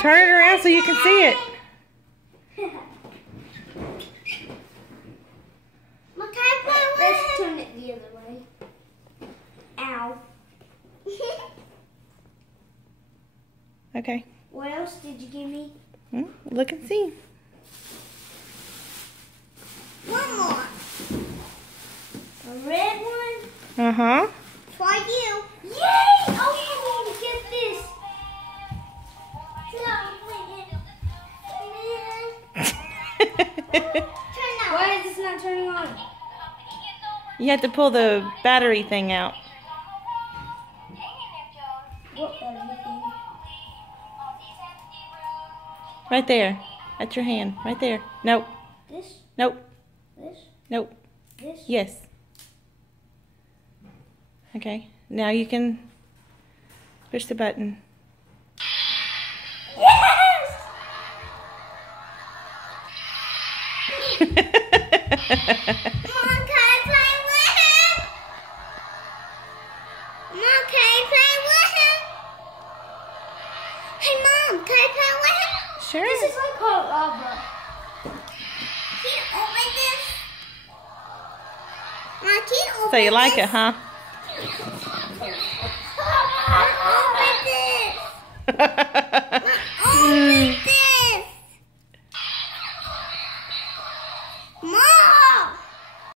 Turn it around so you can see it. Let's turn it the other way. Ow. Okay. What else did you give me? Look and see. One more. A red one? Uh-huh. For you. Yay! Oh, you want to get this. Turn on. Why is this not turning on? You have to pull the battery thing out. What battery thing? Right there. That's your hand. Right there. Nope. This? Nope. This? Nope. This? Yes. Okay. Now you can push the button. Yes! Mom, can I play with him? Mom, can I play with him? Hey, Mom, can I play with him? Sure. This is like hot lava. Can you open this? Mom, can you open So you like this? it, huh? Mom, open this. Mom, open this.